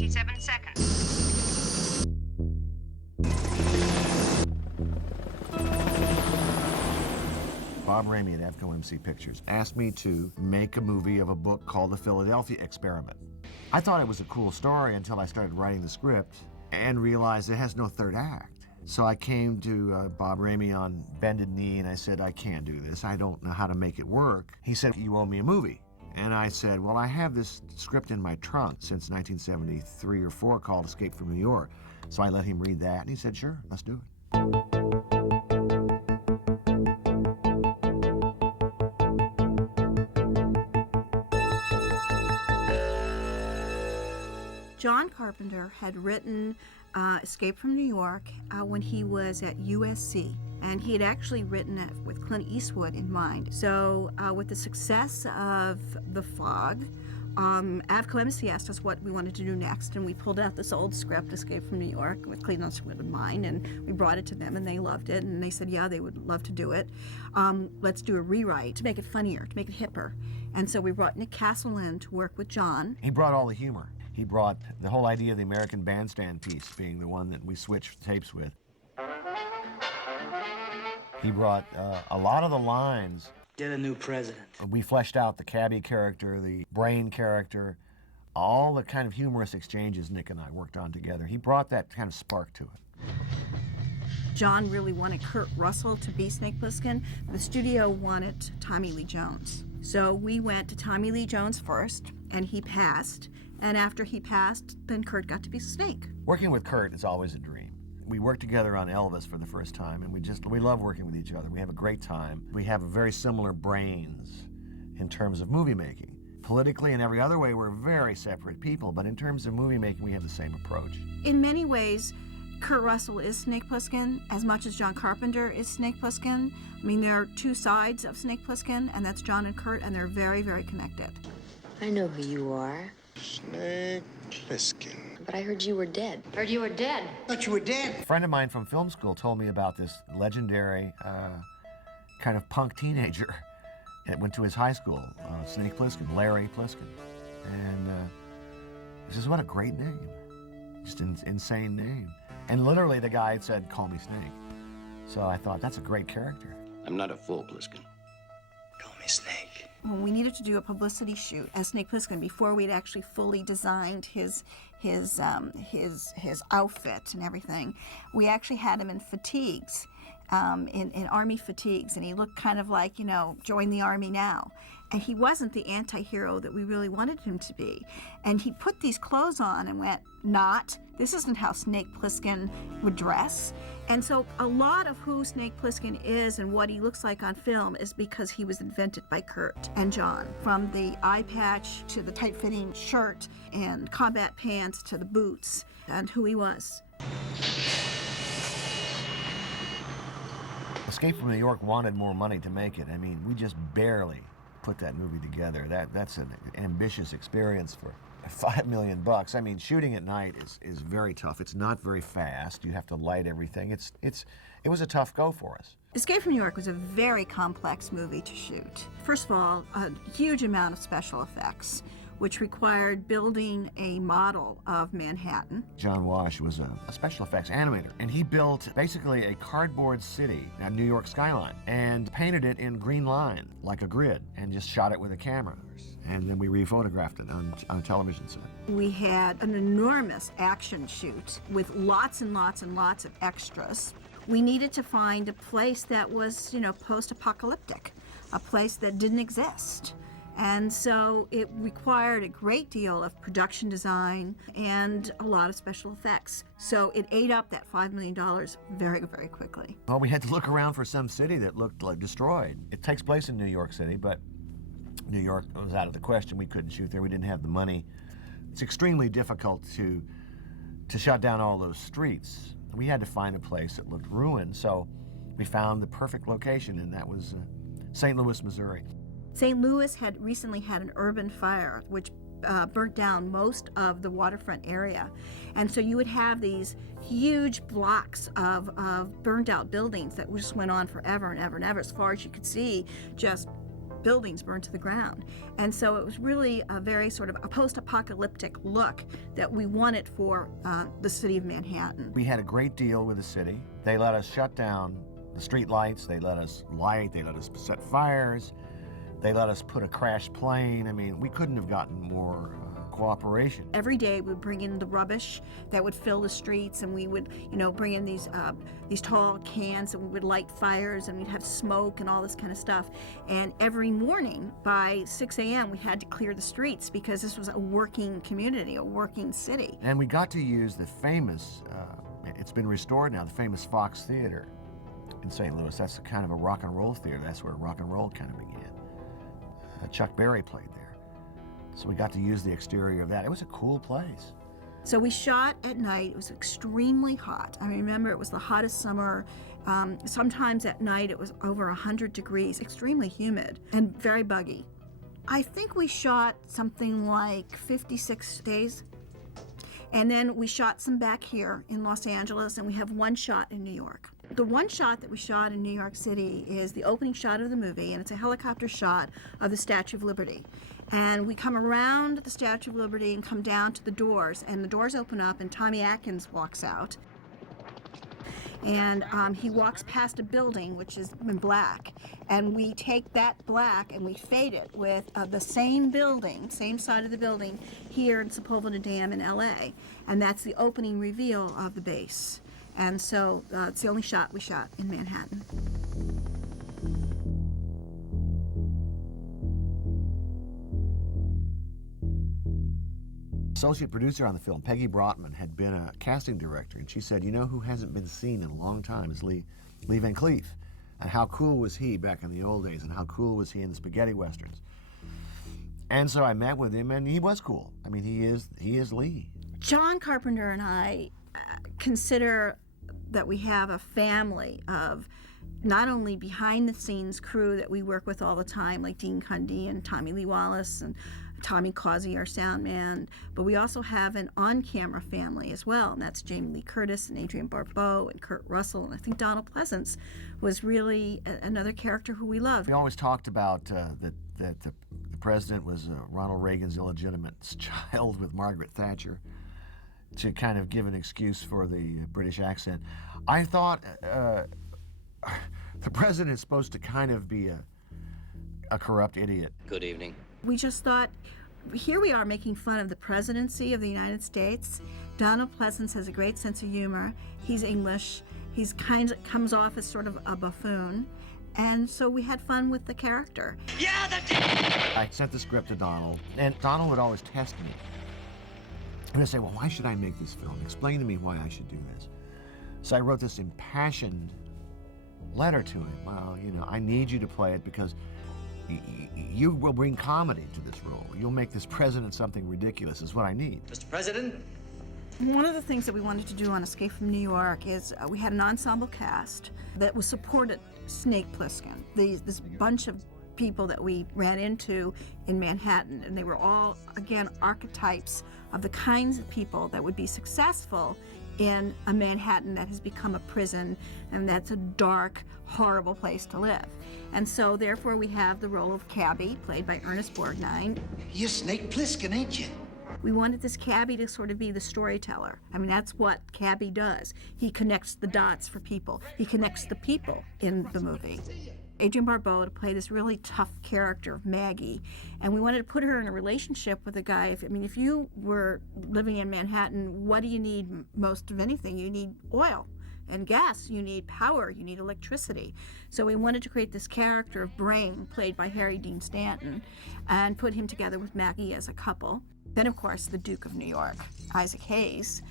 27 seconds. Bob Ramey at Avco MC Pictures asked me to make a movie of a book called The Philadelphia Experiment. I thought it was a cool story until I started writing the script and realized it has no third act. So I came to Bob Ramey on bended knee and I said, I can't do this. I don't know how to make it work. He said, you owe me a movie. And I said, well, I have this script in my trunk since 1973 or 4 called Escape from New York. So I let him read that and he said, sure, let's do it. John Carpenter had written Escape from New York when he was at USC, and he had actually written it with Clint Eastwood in mind. So with the success of The Fog, Avco MC asked us what we wanted to do next, and we pulled out this old script, Escape from New York, with Clint Eastwood in mind, and we brought it to them, and they loved it, and they said, yeah, they would love to do it. Let's do a rewrite to make it funnier, to make it hipper. And so we brought Nick Castle in to work with John. He brought all the humor. He brought the whole idea of the American Bandstand piece being the one that we switched tapes with. He brought a lot of the lines. Get a new president. We fleshed out the cabbie character, the brain character, all the kind of humorous exchanges Nick and I worked on together. He brought that kind of spark to it. John really wanted Kurt Russell to be Snake Plissken. The studio wanted Tommy Lee Jones. So we went to Tommy Lee Jones first, and he passed. And after he passed, then Kurt got to be Snake. Working with Kurt is always a dream. We worked together on Elvis for the first time, and we love working with each other. We have a great time. We have very similar brains in terms of movie making. Politically and every other way, we're very separate people, but in terms of movie making, we have the same approach. In many ways, Kurt Russell is Snake Plissken as much as John Carpenter is Snake Plissken. I mean, there are two sides of Snake Plissken, and that's John and Kurt, and they're very, very connected. I know who you are. Snake Plissken. But I heard you were dead. Heard you were dead. Thought you were dead. A friend of mine from film school told me about this legendary kind of punk teenager that went to his high school, Snake Plissken, Larry Plissken. And he says, what a great name. Just an insane name. And literally the guy said, call me Snake. So I thought, that's a great character. I'm not a fool, Plissken. Call me Snake. When we needed to do a publicity shoot as Snake Plissken before we'd actually fully designed his outfit and everything, we actually had him in fatigues, in army fatigues, and he looked kind of like, you know, join the army now. And he wasn't the anti-hero that we really wanted him to be. And he put these clothes on and went, this isn't how Snake Plissken would dress. And so a lot of who Snake Plissken is and what he looks like on film is because he was invented by Kurt and John. From the eye patch to the tight-fitting shirt and combat pants to the boots and who he was. Escape from New York wanted more money to make it. I mean, we just barely put that movie together. That's an ambitious experience for $5 million. I mean, shooting at night is very tough. It's not very fast. You have to light everything. It was a tough go for us. Escape from New York was a very complex movie to shoot. First of all, a huge amount of special effects, which required building a model of Manhattan. John Wash was a special effects animator, and he built basically a cardboard city, a New York skyline, and painted it in green line, like a grid, and just shot it with a camera. And then we rephotographed it on a television set. We had an enormous action shoot with lots and lots and lots of extras. We needed to find a place that was, you know, post-apocalyptic, a place that didn't exist. And so it required a great deal of production design and a lot of special effects. So it ate up that $5 million very, very quickly. Well, we had to look around for some city that looked like destroyed. It takes place in New York City, but New York was out of the question. We couldn't shoot there. We didn't have the money. It's extremely difficult to shut down all those streets. We had to find a place that looked ruined, so we found the perfect location, and that was St. Louis, Missouri. St. Louis had recently had an urban fire, which burnt down most of the waterfront area. And so you would have these huge blocks of burned out buildings that just went on forever and ever and ever, as far as you could see, just buildings burned to the ground. And so it was really a very sort of a post-apocalyptic look that we wanted for the city of Manhattan. We had a great deal with the city. They let us shut down the street lights, they let us light, they let us set fires, they let us put a crashed plane. I mean, we couldn't have gotten more cooperation. Every day we'd bring in the rubbish that would fill the streets, and we would, bring in these tall cans, and we would light fires, and we'd have smoke and all this kind of stuff. And every morning by 6 a.m. we had to clear the streets because this was a working community, a working city. And we got to use the famous, it's been restored now, the famous Fox Theater in St. Louis. That's kind of a rock and roll theater. That's where rock and roll kind of began. Chuck Berry played there. So we got to use the exterior of that. It was a cool place. So we shot at night. It was extremely hot. I remember it was the hottest summer. Sometimes at night it was over 100 degrees, extremely humid and very buggy. I think we shot something like 56 days. And then we shot some back here in Los Angeles, and we have one shot in New York. The one shot that we shot in New York City is the opening shot of the movie, and it's a helicopter shot of the Statue of Liberty. And we come around the Statue of Liberty and come down to the doors, and the doors open up, and Tommy Atkins walks out. And he walks past a building, which is in black, and we take that black and we fade it with the same building, same side of the building, here in Sepulveda Dam in LA. And that's the opening reveal of the base. And so it's the only shot we shot in Manhattan. Associate producer on the film, Peggy Brotman, had been a casting director, and she said, you know who hasn't been seen in a long time is Lee Van Cleef. And how cool was he back in the old days, and how cool was he in the spaghetti westerns? And so I met with him, and he was cool. I mean, he is Lee. John Carpenter and I consider that we have a family of not only behind-the-scenes crew that we work with all the time, like Dean Cundy and Tommy Lee Wallace and Tommy Causey, our sound man, but we also have an on-camera family as well, and that's Jamie Lee Curtis and Adrienne Barbeau and Kurt Russell, and I think Donald Pleasance was really another character who we love. We always talked about that the president was Ronald Reagan's illegitimate child with Margaret Thatcher, to kind of give an excuse for the British accent. I thought the president is supposed to kind of be a corrupt idiot. Good evening. We just thought, here we are making fun of the presidency of the United States. Donald Pleasance has a great sense of humor. He's English. He's comes off as sort of a buffoon. And so we had fun with the character. Yeah, that's it! I sent the script to Donald, and Donald would always test me. And I'd say, well, why should I make this film? Explain to me why I should do this. So I wrote this impassioned letter to him. Well, I need you to play it because you will bring comedy to this role. You'll make this president something ridiculous is what I need. Mr. President? One of the things that we wanted to do on Escape from New York is we had an ensemble cast that was supported Snake Plissken, this bunch of people that we ran into in Manhattan, and they were all, again, archetypes of the kinds of people that would be successful in a Manhattan that has become a prison, and that's a dark, horrible place to live. And so, therefore, we have the role of Cabby, played by Ernest Borgnine. You're Snake Plissken, ain't you? We wanted this Cabby to sort of be the storyteller. I mean, that's what Cabby does. He connects the dots for people. He connects the people in the movie. Adrienne Barbeau to play this really tough character of Maggie, and we wanted to put her in a relationship with a guy. If you were living in Manhattan, what do you need most of anything? You need oil and gas, you need power, you need electricity. So we wanted to create this character of Brain, played by Harry Dean Stanton, and put him together with Maggie as a couple. Then, of course, the Duke of New York, Isaac Hayes.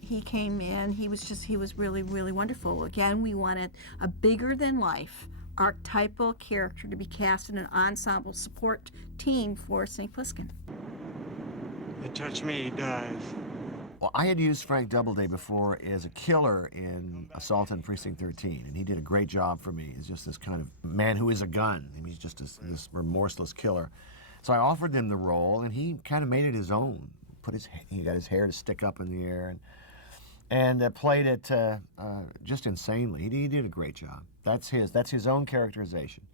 He came in, he was really, really wonderful. Again, we wanted a bigger-than-life, archetypal character to be cast in an ensemble support team for Snake Plissken. You touch me, he dies. Well, I had used Frank Doubleday before as a killer in Assault on Precinct 13, and he did a great job for me. He's just this kind of man who is a gun. I mean, he's just this remorseless killer. So I offered him the role, and he kind of made it his own. He got his hair to stick up in the air, and played it just insanely. He did a great job. That's his own characterization.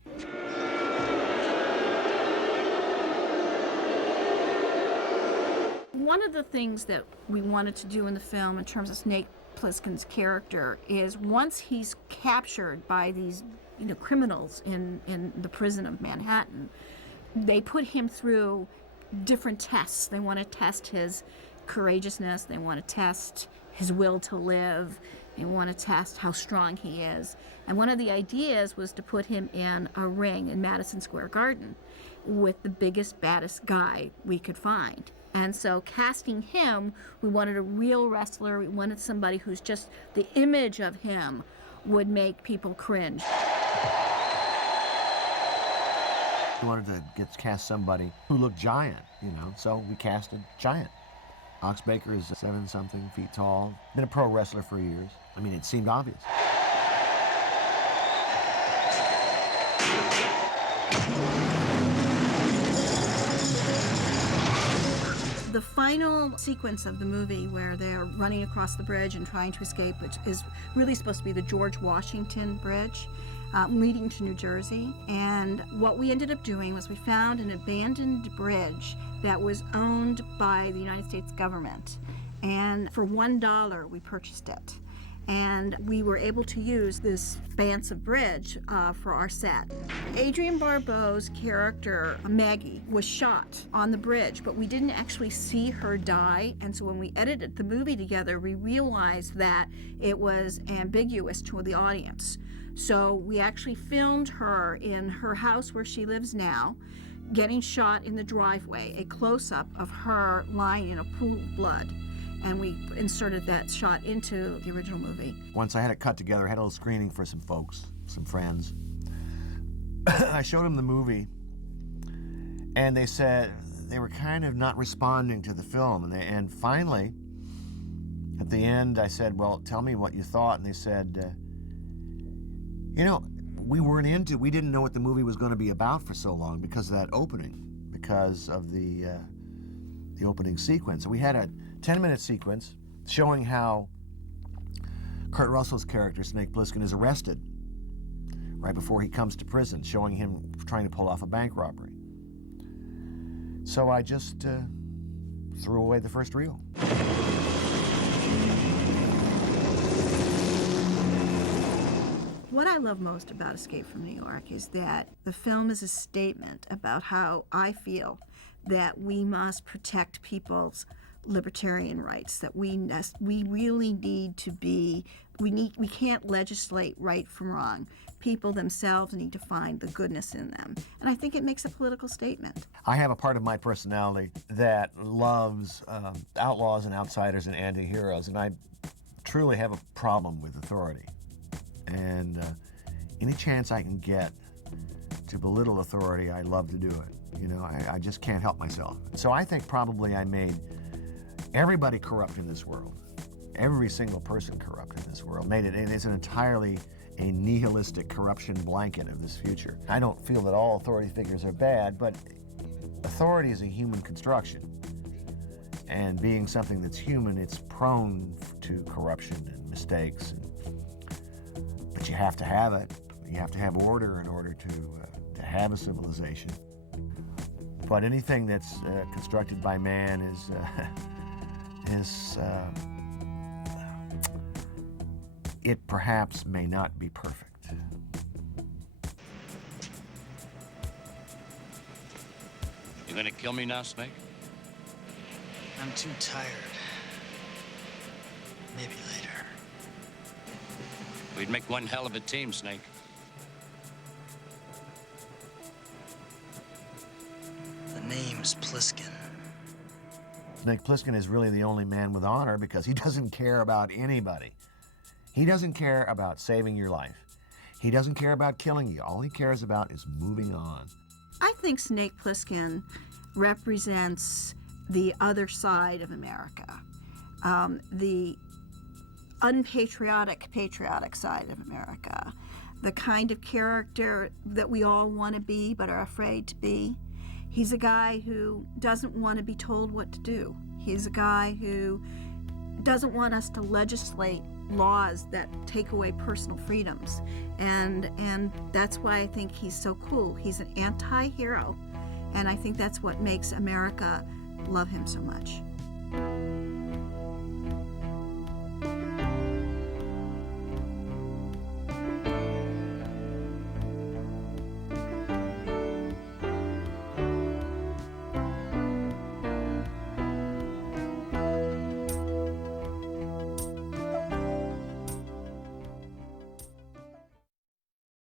one of the things that we wanted to do in the film in terms of Snake Plissken's character is once he's captured by these criminals in the prison of Manhattan, they put him through different tests. They want to test his courageousness, they want to test his will to live, they want to test how strong he is. And one of the ideas was to put him in a ring in Madison Square Garden with the biggest, baddest guy we could find. And so casting him, we wanted a real wrestler, we wanted somebody who's just, the image of him would make people cringe. We wanted to cast somebody who looked giant, so we casted giant. Ox Baker is 7-something feet tall, been a pro wrestler for years. I mean, it seemed obvious. The final sequence of the movie where they're running across the bridge and trying to escape, which is really supposed to be the George Washington Bridge, leading to New Jersey. And what we ended up doing was we found an abandoned bridge that was owned by the United States government. And for $1, we purchased it. And we were able to use this expansive bridge for our set. Adrienne Barbeau's character, Maggie, was shot on the bridge, but we didn't actually see her die. And so when we edited the movie together, we realized that it was ambiguous to the audience. So we actually filmed her in her house where she lives now, getting shot in the driveway, a close-up of her lying in a pool of blood. And we inserted that shot into the original movie. Once I had it cut together, I had a little screening for some folks, some friends. I showed them the movie, and they said they were kind of not responding to the film. And finally, at the end, I said, well, tell me what you thought. And they said, we didn't know what the movie was going to be about for so long because of that opening, because of the opening sequence. We had a 10-minute sequence showing how Kurt Russell's character, Snake Plissken, is arrested right before he comes to prison, showing him trying to pull off a bank robbery. So I just threw away the first reel. What I love most about Escape from New York is that the film is a statement about how I feel that we must protect people's libertarian rights, that we really need to be, we can't legislate right from wrong. People themselves need to find the goodness in them. And I think it makes a political statement. I have a part of my personality that loves outlaws and outsiders and anti-heroes, and I truly have a problem with authority. And any chance I can get to belittle authority, I love to do it. I just can't help myself. So I think probably I made everybody corrupt in this world, every single person corrupt in this world, it's an entirely a nihilistic corruption blanket of this future. I don't feel that all authority figures are bad, but authority is a human construction. And being something that's human, it's prone to corruption and mistakes. But you have to have it. You have to have order in order to have a civilization. But anything that's constructed by man is it perhaps may not be perfect. You gonna kill me now, Snake? I'm too tired. Maybe later. We'd make one hell of a team, Snake. The name's Plissken. Snake Plissken is really the only man with honor because he doesn't care about anybody. He doesn't care about saving your life. He doesn't care about killing you. All he cares about is moving on. I think Snake Plissken represents the other side of America, the unpatriotic, patriotic side of America, the kind of character that we all want to be but are afraid to be. He's a guy who doesn't want to be told what to do. He's a guy who doesn't want us to legislate laws that take away personal freedoms. And that's why I think he's so cool. He's an anti-hero, and I think that's what makes America love him so much.